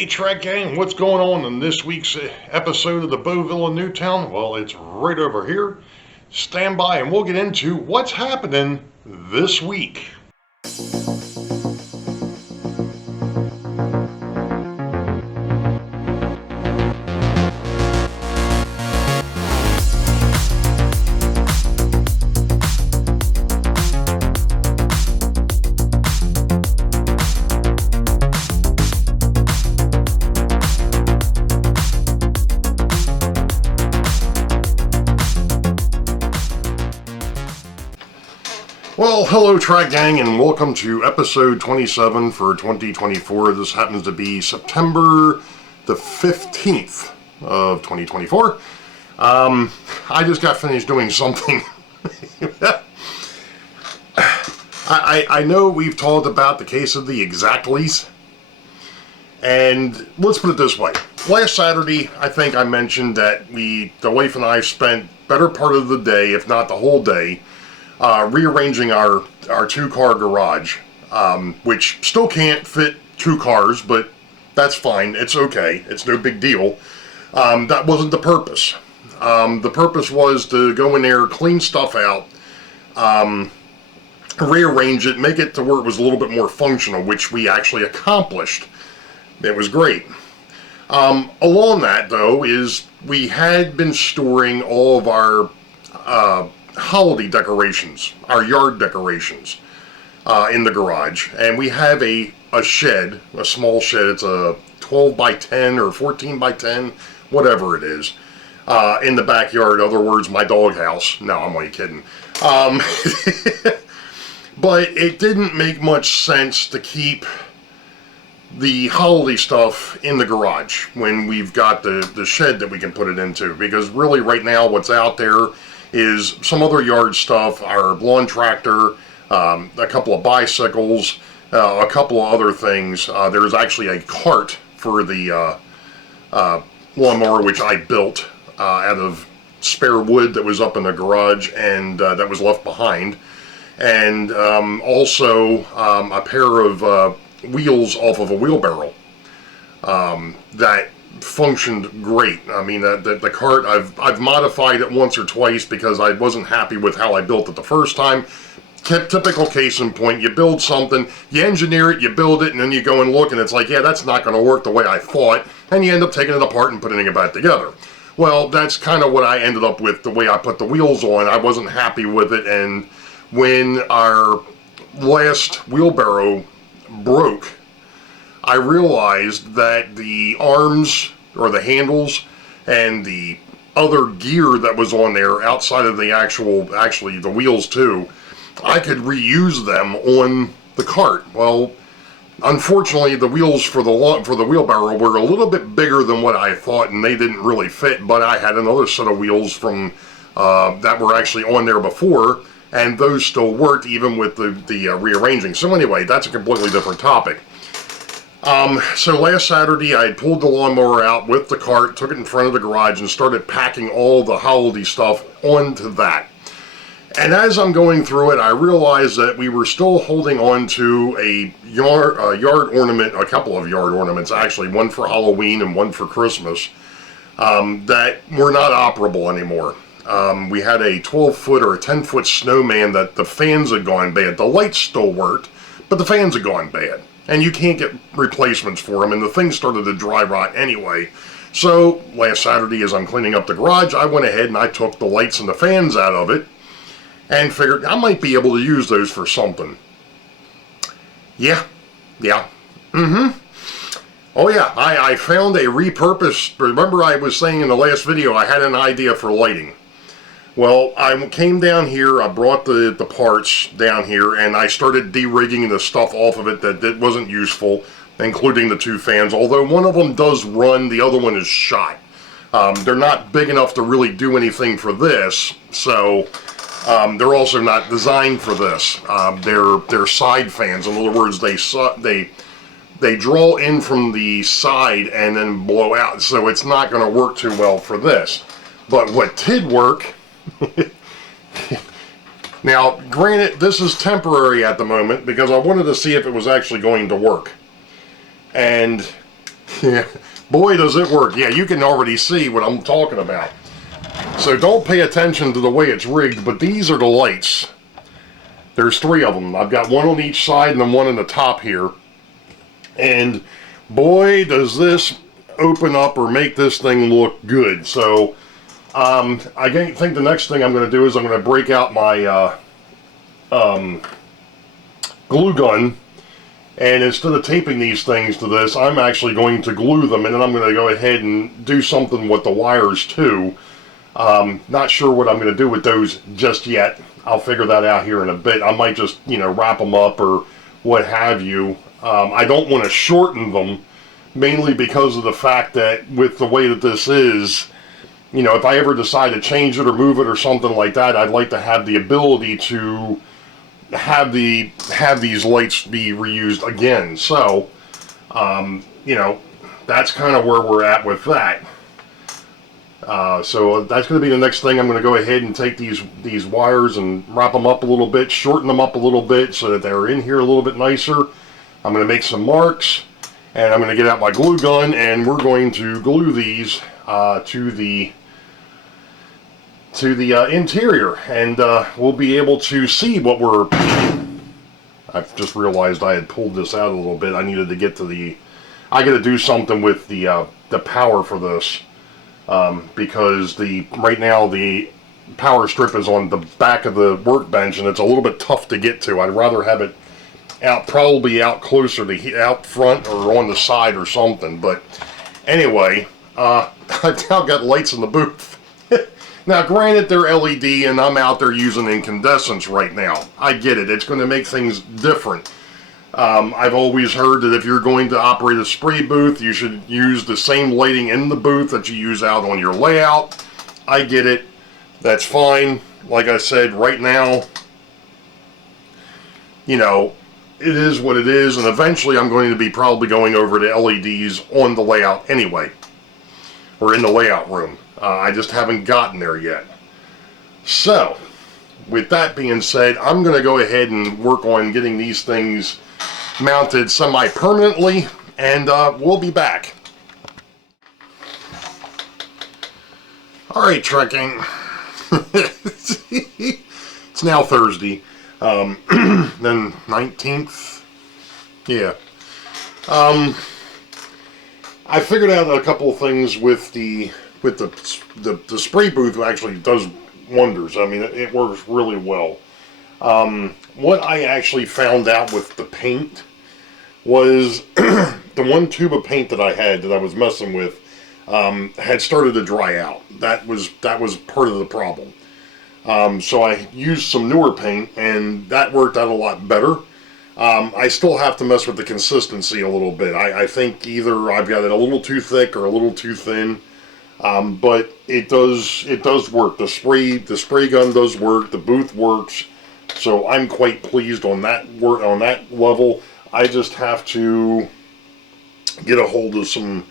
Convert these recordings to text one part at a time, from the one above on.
Hey Trek Gang, what's going on in this week's episode of the Boeville in Newtown? Well, it's right over here. Stand by and we'll get into what's happening this week. Well, hello Track Gang, and welcome to episode 27 for 2024. This happens to be September the 15th of 2024. I just got finished doing something. I know we've talked about the case of the exactlies, and let's put it this way. Last Saturday, I think I mentioned that the wife and I spent better part of the day, if not the whole day, rearranging our two-car garage, which still can't fit two cars, but that's fine. It's okay. It's no big deal. That wasn't the purpose. The purpose was to go in there, clean stuff out, rearrange it, make it to where it was a little bit more functional, which we actually accomplished. It was great. Along that, though, is we had been storing all of our holiday decorations, our yard decorations, in the garage, and we have a shed, a small shed. It's a 12 by 10 or 14 by 10, whatever it is, in the backyard. In other words, my doghouse. No, I'm only kidding. But it didn't make much sense to keep the holiday stuff in the garage when we've got the shed that we can put it into, because really right now what's out there is some other yard stuff, our lawn tractor, a couple of bicycles, a couple of other things. There's actually a cart for the lawnmower, which I built out of spare wood that was up in the garage and that was left behind. And also a pair of wheels off of a wheelbarrow that functioned great. I mean, the cart, I've modified it once or twice because I wasn't happy with how I built it the first time. Typical case in point, you build something, you engineer it, you build it, and then you go and look and it's like, yeah, that's not going to work the way I thought, and you end up taking it apart and putting it back together. Well, that's kind of what I ended up with the way I put the wheels on. I wasn't happy with it, and when our last wheelbarrow broke, I realized that the arms or the handles and the other gear that was on there outside of the actually the wheels too, I could reuse them on the cart. Well, unfortunately the wheels for the wheelbarrow were a little bit bigger than what I thought, and they didn't really fit, but I had another set of wheels from that were actually on there before, and those still worked even with the rearranging. So anyway, that's a completely different topic. So last Saturday I pulled the lawnmower out with the cart, took it in front of the garage, and started packing all the holiday stuff onto that. And as I'm going through it, I realized that we were still holding on to a yard ornament, a couple of yard ornaments actually, one for Halloween and one for Christmas, that were not operable anymore. We had a 12-foot or a 10-foot snowman that the fans had gone bad. The lights still worked, but the fans had gone bad. And you can't get replacements for them, and the thing started to dry rot anyway. So last Saturday, as I'm cleaning up the garage, I went ahead and I took the lights and the fans out of it and figured I might be able to use those for something. Yeah. Oh yeah, I found a repurposed, remember I was saying in the last video I had an idea for lighting. Well, I came down here, I brought the parts down here, and I started de-rigging the stuff off of it that wasn't useful, including the two fans, although one of them does run, the other one is shot. They're not big enough to really do anything for this, so they're also not designed for this. They're side fans. In other words, they draw in from the side and then blow out, so it's not going to work too well for this. But what did work... Now, granted, this is temporary at the moment because I wanted to see if it was actually going to work. And Yeah, boy does it work. Yeah, you can already see what I'm talking about. So don't pay attention to the way it's rigged, but these are the lights. There's 3 of them. I've got one on each side and then one on the top here. And boy, does this open up or make this thing look good. So I think the next thing I'm going to do is I'm going to break out my glue gun. And instead of taping these things to this, I'm actually going to glue them, and then I'm going to go ahead and do something with the wires too. Not sure what I'm going to do with those just yet. I'll figure that out here in a bit. I might just, you know, wrap them up or what have you. I don't want to shorten them, mainly because of the fact that with the way that this is, you know, if I ever decide to change it or move it or something like that, I'd like to have the ability to have these lights be reused again. So, you know, that's kind of where we're at with that. So that's going to be the next thing. I'm going to go ahead and take these wires and wrap them up a little bit, shorten them up a little bit so that they're in here a little bit nicer. I'm going to make some marks, and I'm going to get out my glue gun, and we're going to glue these to the interior, and we'll be able to see what we're painting. I've just realized I had pulled this out a little bit. I needed to get to I got to do something with the power for this, because right now the power strip is on the back of the workbench, and it's a little bit tough to get to. I'd rather have it probably out closer to out front or on the side or something. But anyway, I've now got lights in the booth. Now, granted, they're LED, and I'm out there using incandescents right now. I get it. It's going to make things different. I've always heard that if you're going to operate a spray booth, you should use the same lighting in the booth that you use out on your layout. I get it. That's fine. Like I said, right now, you know, it is what it is, and eventually I'm going to be probably going over to LEDs on the layout anyway, or in the layout room. I just haven't gotten there yet. So, with that being said, I'm going to go ahead and work on getting these things mounted semi-permanently, and we'll be back. Alright, Trekking. It's now Thursday. Then 19th. Yeah. I figured out a couple of things with the spray booth. Actually does wonders. I mean, it works really well. What I actually found out with the paint was the one tube of paint that I was messing with had started to dry out. That was part of the problem. So I used some newer paint, and that worked out a lot better. I still have to mess with the consistency a little bit. I think either I've got it a little too thick or a little too thin. But it does work. The spray gun does work. The booth works. So I'm quite pleased on that level. I just have to get a hold of some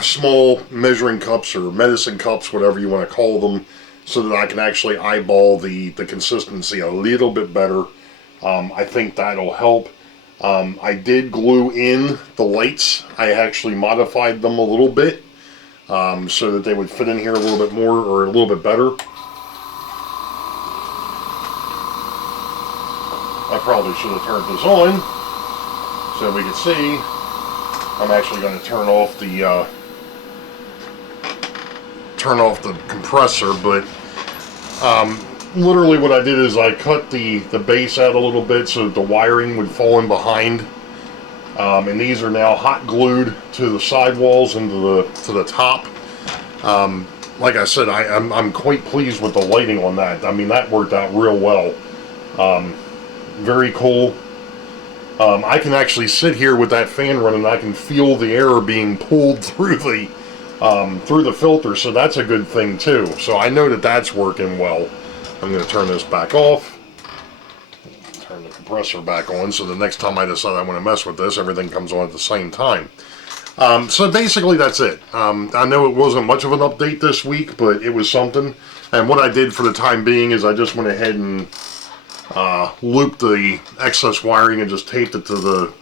small measuring cups or medicine cups, whatever you want to call them, so that I can actually eyeball the consistency a little bit better. I think that'll help. I did glue in the lights. I actually modified them a little bit so that they would fit in here a little bit more, or a little bit better. I probably should have turned this on so we could see. I'm actually going to turn off the compressor, but literally what I did is I cut the base out a little bit so that the wiring would fall in behind. And these are now hot glued to the sidewalls and to the top. Like I said, I'm quite pleased with the lighting on that. I mean, that worked out real well. Very cool. I can actually sit here with that fan running. I can feel the air being pulled through the filter, so that's a good thing too. So I know that that's working well. I'm going to turn this back off. Turn the compressor back on, so the next time I decide I want to mess with this, everything comes on at the same time. So basically that's it. I know it wasn't much of an update this week, but it was something. And what I did for the time being is I just went ahead and looped the excess wiring and just taped it to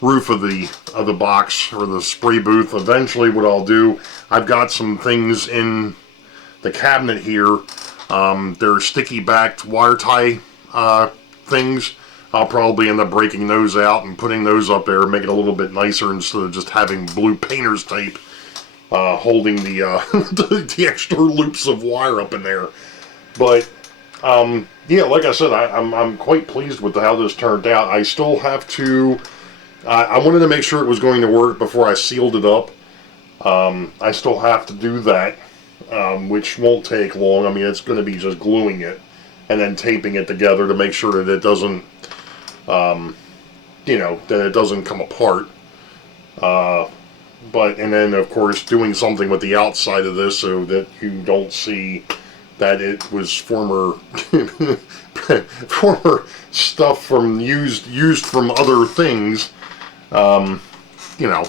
roof of the box, or the spray booth. Eventually what I'll do, I've got some things in the cabinet here. They're sticky backed wire tie things. I'll probably end up breaking those out and putting those up there, make it a little bit nicer instead of just having blue painter's tape holding the the extra loops of wire up in there. But yeah, like I said, I'm quite pleased with how this turned out. I still have to, I wanted to make sure it was going to work before I sealed it up. I still have to do that, which won't take long. I mean, it's going to be just gluing it and then taping it together to make sure that it doesn't, you know, that it doesn't come apart. And then of course doing something with the outside of this so that you don't see that it was former former stuff from used from other things. You know,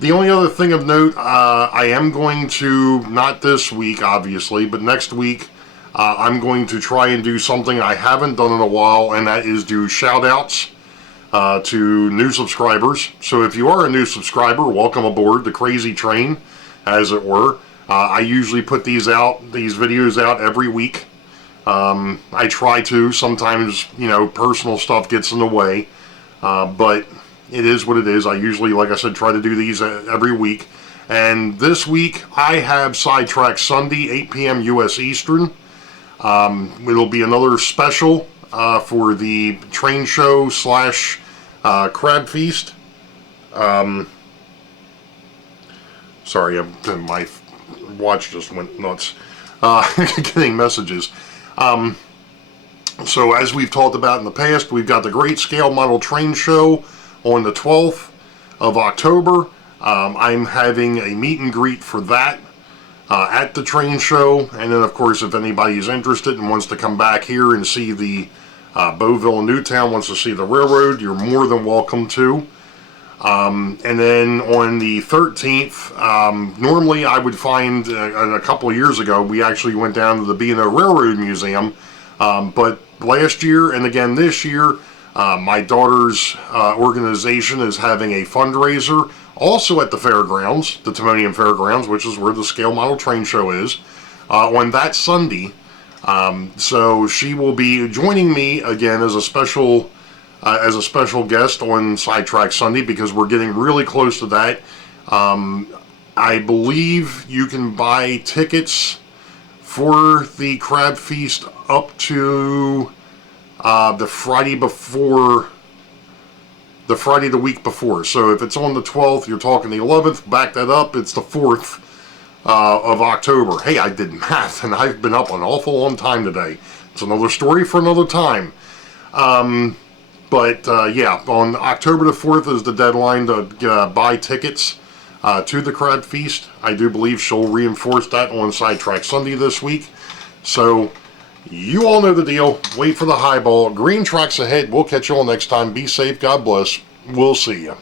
the only other thing of note, I am going to, not this week obviously, but next week, I'm going to try and do something I haven't done in a while, and that is do shout outs to new subscribers. So if you are a new subscriber, welcome aboard the crazy train, as it were. I usually put these videos out every week. I try to. Sometimes, you know, personal stuff gets in the way, but it is what it is. I usually, like I said, try to do these every week. And this week I have Sidetrack Sunday, 8 p.m. U.S. Eastern. It'll be another special for the train show slash crab feast. Sorry, my watch just went nuts. Getting messages. So as we've talked about in the past, we've got the Great Scale Model Train Show on the 12th of October. I'm having a meet and greet for that at the train show, and then of course if anybody's interested and wants to come back here and see the Boeville and Newtown, wants to see the railroad, you're more than welcome to. And then on the 13th, normally I would find, a couple of years ago, we actually went down to the B&O Railroad Museum, but last year and again this year, my daughter's organization is having a fundraiser also at the fairgrounds, the Timonium Fairgrounds, which is where the Scale Model Train Show is, on that Sunday. So she will be joining me again as a special guest on Sidetrack Sunday, because we're getting really close to that. I believe you can buy tickets for the crab feast up to the Friday the week before. So if it's on the 12th, you're talking the 11th, back that up, it's the 4th of October. Hey, I did math, and I've been up an awful long time today. It's another story for another time. Yeah, on October the 4th is the deadline to buy tickets to the crab feast. I do believe she'll reinforce that on Sidetrack Sunday this week. So you all know the deal. Wait for the highball. Green tracks ahead. We'll catch you all next time. Be safe. God bless. We'll see you.